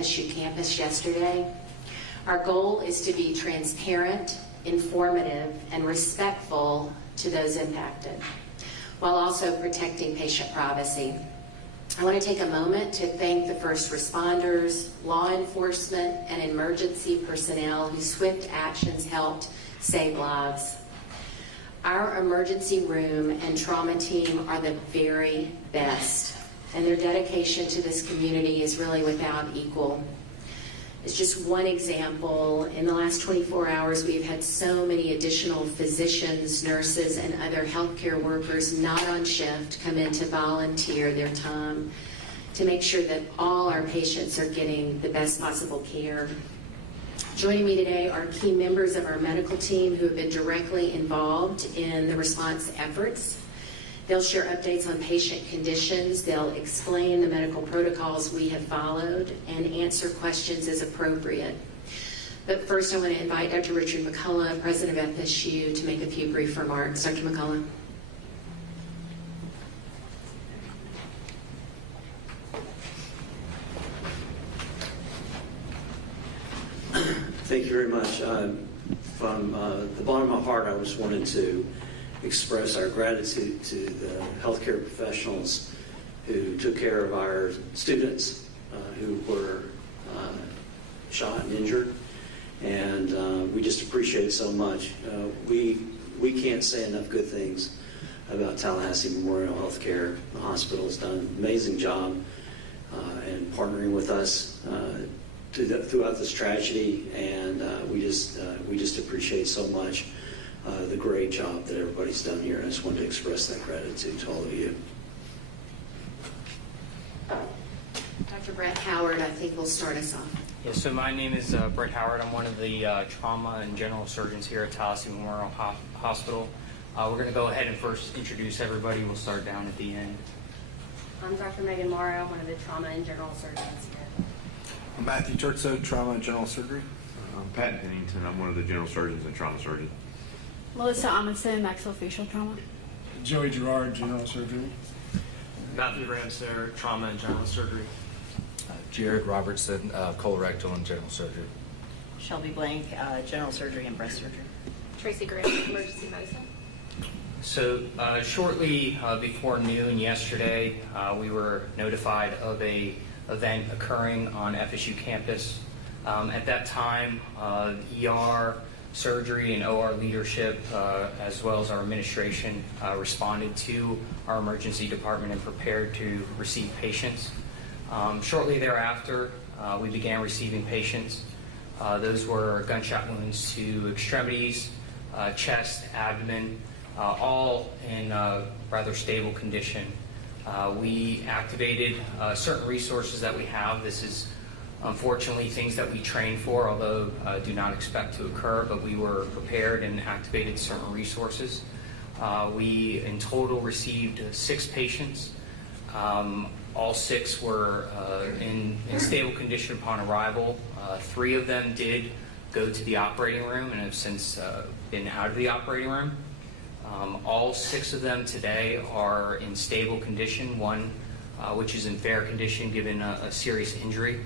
FSU campus yesterday. Our goal is to be transparent, informative, and respectful to those impacted, while also protecting patient privacy. I want to take a moment to thank the first responders, law enforcement, and emergency personnel whose swift actions helped save lives. Our emergency room and trauma team are the very best, and their dedication to this community is really without equal. It's just one example. In the last 24 hours, we've had so many additional physicians, nurses, and other healthcare workers not on shift come in to volunteer their time to make sure that all our patients are getting the best possible care. Joining me today are key members of our medical team who have been directly involved in the response efforts. They'll share updates on patient conditions, they'll explain the medical protocols we have followed, and answer questions as appropriate. But first I want to invite Dr. Richard McCullough, President of FSU, to make a few brief remarks. Dr. McCullough. Thank you very much. From the bottom of my heart, I just wanted to express our gratitude to the healthcare professionals who took care of our students who were shot and injured, and we just appreciate it so much. We can't say enough good things about Tallahassee Memorial Healthcare. The hospital has done an amazing job in partnering with us throughout this tragedy, and we just appreciate so much the great job that everybody's done here, and I just wanted to express that gratitude to all of you. Dr. Brett Howard, I think, will start us off. Yes, so my name is Brett Howard. I'm one of the trauma and general surgeons here at Tallahassee Memorial Hospital. We're going to go ahead and first introduce everybody. We'll start down at the end. I'm Dr. Megan Morrow. I'm one of the trauma and general surgeons here. I'm Matthew Turkso, trauma and general surgery. I'm Pat Pennington. I'm one of the general surgeons and trauma surgeons. Melissa Amundsen, maxillofacial trauma. Joey Gerard, general surgery. Matthew Ramser, trauma and general surgery. Jared Robertson, colorectal and general surgery. Shelby Blank, general surgery and breast surgery. Tracy Graham, emergency medicine. So shortly before noon yesterday, we were notified of a event occurring on FSU campus. At that time, ER, surgery, and OR leadership, as well as our administration, responded to our emergency department and prepared to receive patients. Shortly thereafter, we began receiving patients. Those were gunshot wounds to extremities, chest, abdomen, all in rather stable condition. We activated certain resources that we have. This is unfortunately things that we train for, although do not expect to occur, but we were prepared and activated certain resources. We in total received 6 patients. All 6 were in stable condition upon arrival. 3 of them did go to the operating room and have since been out of the operating room. All 6 of them today are in stable condition, one which is in fair condition given a serious injury.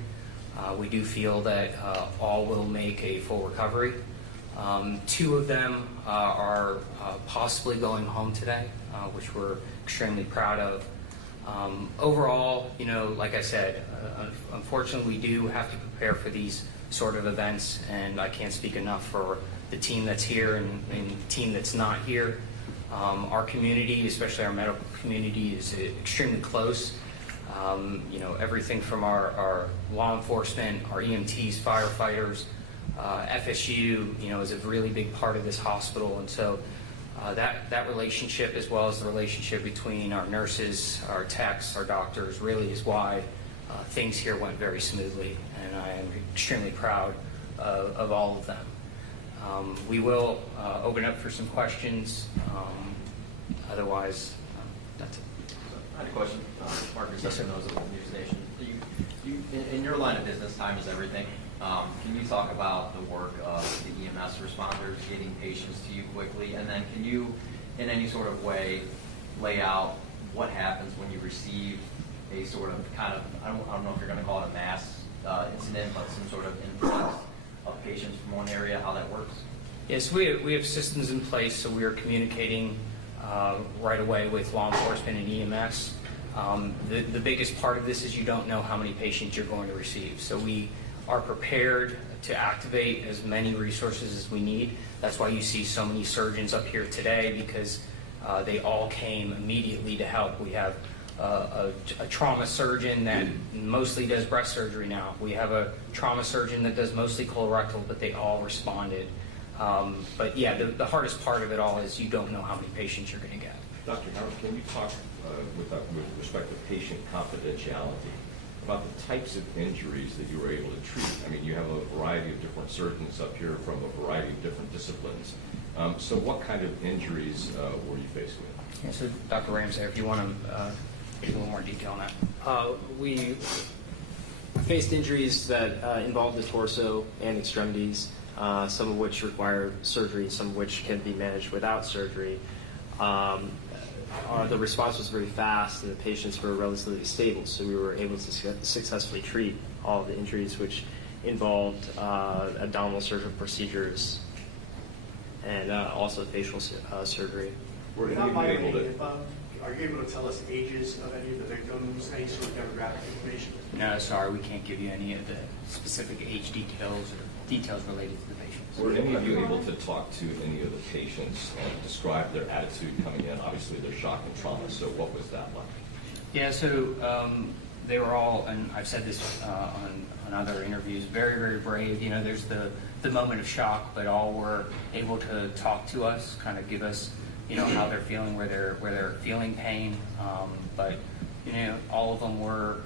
We do feel that all will make a full recovery. 2 of them are possibly going home today, which we're extremely proud of. Overall, you know, like I said, unfortunately we do have to prepare for these sort of events, and I can't speak enough for the team that's here and the team that's not here. Our community, especially our medical community, is extremely close. You know, everything from our law enforcement, our EMTs, firefighters, FSU, you know, is a really big part of this hospital, and so that relationship, as well as the relationship between our nurses, our techs, our doctors, really is why things here went very smoothly, and I am extremely proud of all of them. We will open up for some questions. Otherwise, that's it. I had a question. Marcus, yes, knows of the news station. In your line of business, time is everything. Can you talk about the work of the EMS responders getting patients to you quickly, and then can you, in any sort of way, lay out what happens when you receive a sort of kind of, I don't know if you're going to call it a mass incident, but some sort of influx of patients from one area, how that works? Yes, we have systems in place, so we are communicating right away with law enforcement and EMS. The biggest part of this is you don't know how many patients you're going to receive. So we are prepared to activate as many resources as we need. That's why you see so many surgeons up here today, because they all came immediately to help. We have a trauma surgeon that mostly does breast surgery now. We have a trauma surgeon that does mostly colorectal, but they all responded. But yeah, the hardest part of it all is you don't know how many patients you're going to get. Dr. Howard, can you talk with respect to patient confidentiality about the types of injuries that you were able to treat? I mean, you have a variety of different surgeons up here from a variety of different disciplines. So what kind of injuries were you faced with? Yeah, so Dr. Ramsey, if you want to give a little more detail on that. We faced injuries that involve the torso and extremities, some of which require surgery, some of which can be managed without surgery. The response was very fast, and the patients were relatively stable, so we were able to successfully treat all of the injuries, which involved abdominal surgical procedures and also facial surgery. Were any Without of you able violating to? HIPAA, are you able to tell us ages of any of the victims, any sort of demographic information? No, sorry, we can't give you any of the specific age details or details related to the patients. Were any of you able to talk to any of the patients and describe their attitude coming in? Obviously, they're shock and trauma, so what was that like? Yeah, so they were all, and I've said this on other interviews, very, very brave. You know, there's the moment of shock, but all were able to talk to us, kind of give us, you know, how they're feeling, where they're feeling pain. But, you know, all of them were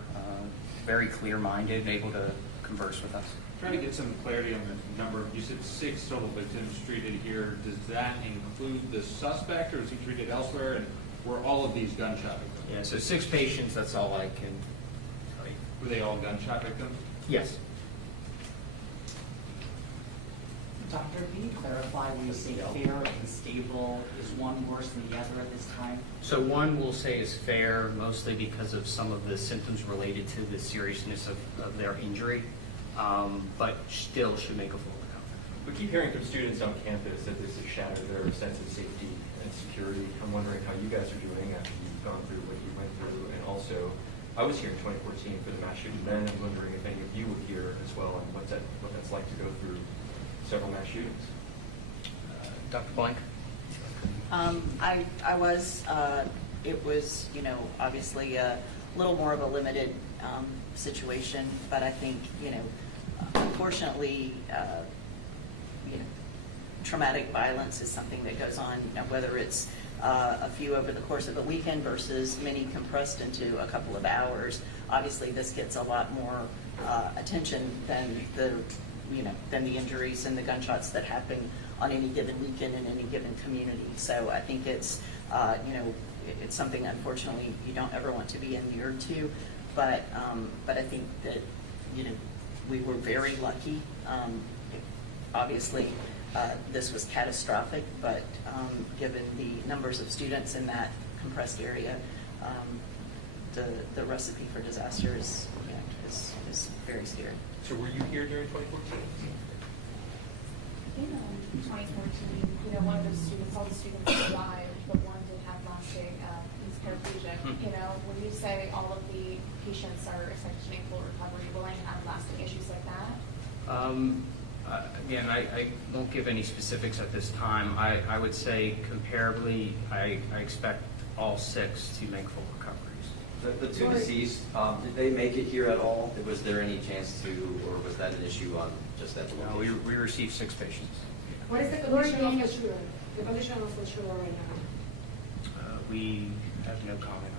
very clear-minded and able to converse with us. Trying to get some clarity on the number. You said 6 total victims treated here. Does that include the suspect, or is he treated elsewhere? And were all of these gunshot victims? Yeah, so 6 patients, that's all I can tell you. Were they all gunshot victims? Yes. Doctor, can you clarify when you say fair and stable, is one worse than the other at this time? So one we'll say is fair, mostly because of some of the symptoms related to the seriousness of their injury, but still should make a full recovery. We keep hearing from students on campus that this has shattered their sense of safety and security. I'm wondering how you guys are doing after you've gone through what you went through. And also, I was here in 2014 for the mass shooting then. I'm wondering if any of you were here as well, and what that's like to go through several mass shootings. Dr. Blank? I was, it was, you know, obviously a little more of a limited situation, but I think, you know, unfortunately, you know, traumatic violence is something that goes on, you know, whether it's a few over the course of a weekend versus many compressed into a couple of hours. Obviously, this gets a lot more attention than the injuries and the gunshots that happen on any given weekend in any given community. So I think it's, you know, it's something unfortunately you don't ever want to be inured to, but I think that, you know, we were very lucky. Obviously, this was catastrophic, but given the numbers of students in that compressed area, the recipe for disaster is, you know, is very scary. So were you here during 2014? In 2014, you know, one of the students, all the students survived, but one did have lasting, he's paraplegic. You know, when you say all of the patients are expected to make full recovery, will any have lasting issues like that? Again, I won't give any specifics at this time. I would say comparably, I expect all 6 to make full recoveries. The 2 deceased, did they make it here at all? Was there any chance to, or was that an issue on just that location? No, we received 6 patients. What is the condition of the shooter? The condition of the shooter right now? We have no comment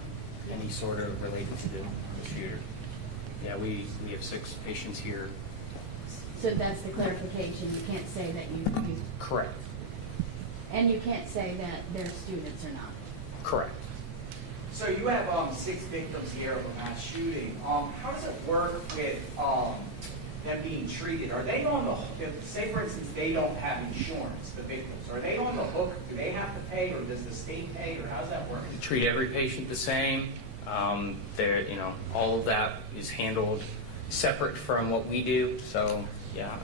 on any sort of related to the shooter. Yeah, we have 6 patients here. So that's the clarification. You can't say that you Correct. and you can't say that they're students or not. Correct. So you have 6 victims here of a mass shooting. How does it work with them being treated? Are they on the, say for instance, they don't have insurance, the victims, are they on the hook? Do they have to pay, or does the state pay, or how does that work? Treat every patient the same. You know, all of that is handled separate from what we do. So yeah,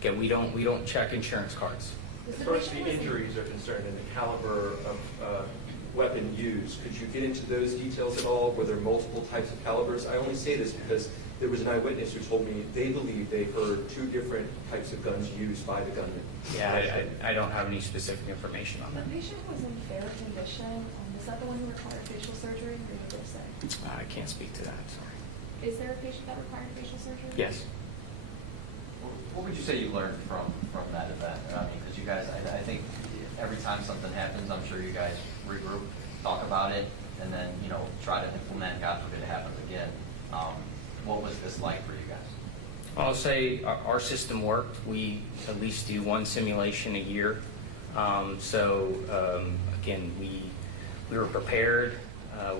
again, we don't check insurance cards. As far as the injuries are concerned and the caliber of weapon used, could you get into those details at all? Were there multiple types of calibers? I only say this because there was an eyewitness who told me they believe they heard 2 different types of guns used by the gunman. Yeah, I don't have any specific information on The that. patient was in fair condition. Is that the one who required facial surgery, or did they say? I can't speak to that. Sorry. Is there a patient that required facial surgery? Yes. What would you say you learned from that event? I mean, because you guys, I think every time something happens, I'm sure you guys regroup, talk about it, and then, you know, try to implement, God forbid it happens again. What was this like for you guys? I'll say our system worked. We at least do 1 simulation a year. Again, we were prepared.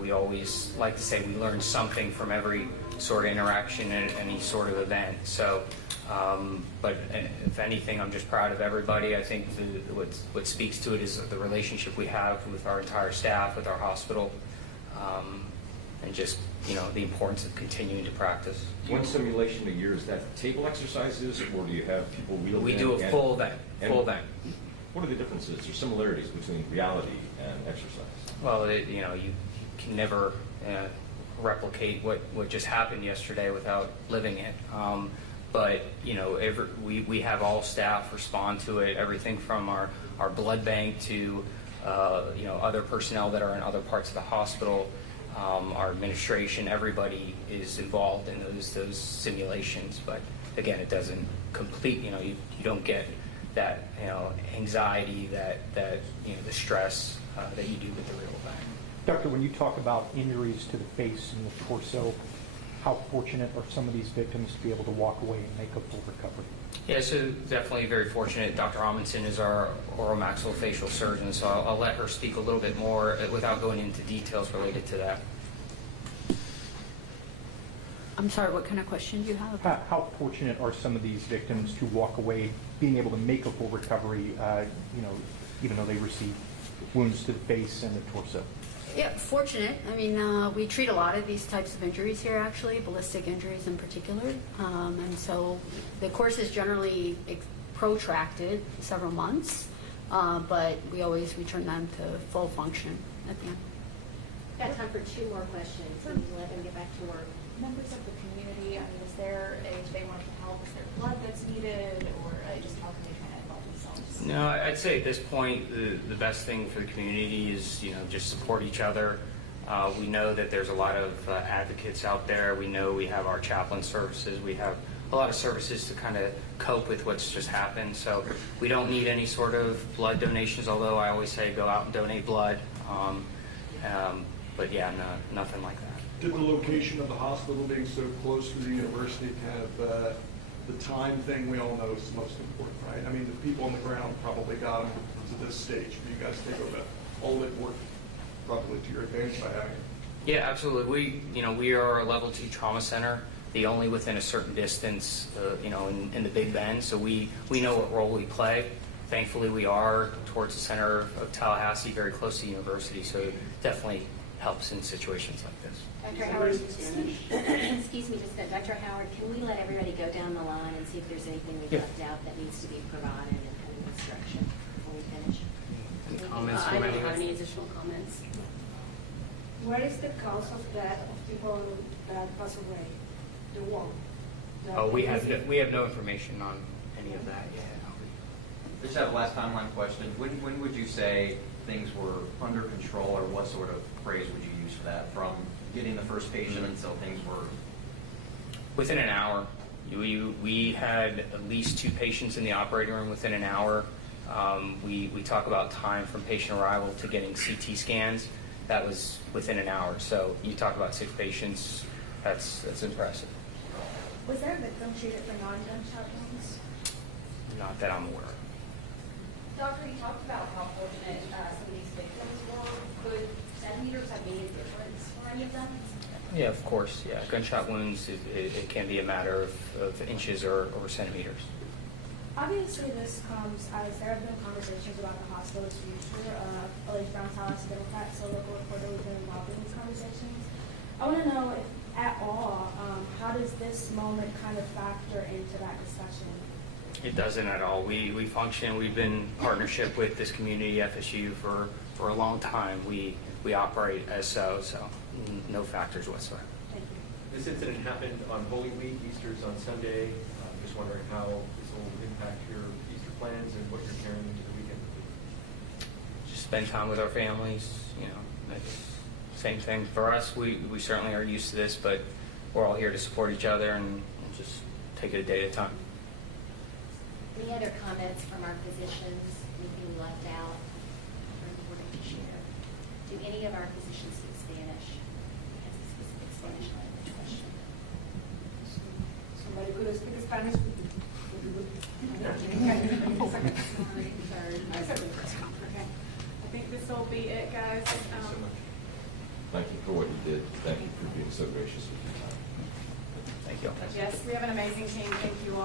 We always like to say we learned something from every sort of interaction and any sort of event. So, but if anything, I'm just proud of everybody. I think what speaks to it is the relationship we have with our entire staff, with our hospital, and just, you know, the importance of continuing to practice. 1 simulation a year, is that table exercises, or do you have people wheel in? We do a full event. What are the differences or similarities between reality and exercise? Well, you know, you can never replicate what just happened yesterday without living it. But, you know, we have all staff respond to it, everything from our blood bank to, you know, other personnel that are in other parts of the hospital, our administration, everybody is involved in those simulations. But again, it doesn't complete, you know, you don't get that, you know, anxiety, that you know, the stress that you do with the real event. Doctor, when you talk about injuries to the face and the torso, how fortunate are some of these victims to be able to walk away and make a full recovery? Yeah, so definitely very fortunate. Dr. Amundsen is our oromaxillofacial surgeon, so I'll let her speak a little bit more without going into details related to that. I'm sorry, what kind of question do you have? How fortunate are some of these victims to walk away being able to make a full recovery, you know, even though they receive wounds to the face and the torso? Yeah, fortunate. I mean, we treat a lot of these types of injuries here, actually, ballistic injuries in particular. And so the course is generally protracted several months, but we always return them to full function at the end. Got time for 2 more questions, and we'll let them get back to work. Members of the community, I mean, is there, if they want to help, is there blood that's needed, or just how can they try to involve themselves? No, I'd say at this point, the best thing for the community is, you know, just support each other. We know that there's a lot of advocates out there. We know we have our chaplain services. We have a lot of services to kind of cope with what's just happened. So we don't need any sort of blood donations, although I always say go out and donate blood. But yeah, no, nothing like that. Did the location of the hospital being so close to the university kind of the time thing we all know is most important, right? I mean, the people on the ground probably got them to this stage, but you guys take over all of it worked probably to your advantage by having it. Yeah, absolutely. We are a level 2 trauma center, the only within a certain distance, you know, in the Big Bend. So we know what role we play. Thankfully, we are towards the center of Tallahassee, very close to the university. So it definitely helps in situations like this. Dr. Howard, excuse me just a minute. Dr. Howard, can we let everybody go down the line and see if there's anything we've left out that needs to be provided and kind of instruction before we finish? Comments I from don't anyone? have any additional comments. What is the cause of death of people that pass away? The one? Oh, we have no information on any of that yet. I just have a last timeline question. When would you say things were under control, or what sort of phrase would you use for that, from getting the first patient until things were? Within an hour. We had at least 2 patients in the operating room within an hour. We talk about time from patient arrival to getting CT scans. That was within an hour. So you talk about 6 patients, that's impressive. Was there a victim treated for non-gunshot wounds? Not that I'm aware of. Doctor, you talked about how fortunate some of these victims were. Could centimeters have made a difference for any of them? Yeah, of course. Yeah, gunshot wounds, it can be a matter of inches or centimeters. Obviously, this comes as there have been conversations about the hospital's future. Elise Brown, Tallahassee Democrat, so local reporter, we've been involved in these conversations. I want to know if at all, how does this moment kind of factor into that discussion? It doesn't at all. We function, we've been in partnership with this community, FSU, for a long time. We operate as so no factors whatsoever. Thank you. This incident happened on Holy Week, Easter's on Sunday. Just wondering how this will impact your Easter plans and what you're carrying into the weekend. Just spend time with our families, it's same thing for us. We certainly are used to this, but we're all here to support each other and just take it a day at a time. Any other comments from our physicians, anything left out or important to share? Do any of our physicians speak Spanish? Has a specific Spanish language question? Somebody could speak Spanish. Okay. I think this will be it, guys. Thank you so much. Thank you for what you did. Thank you for being so gracious with your time. Thank you. Yes, we have an amazing team. Thank you all.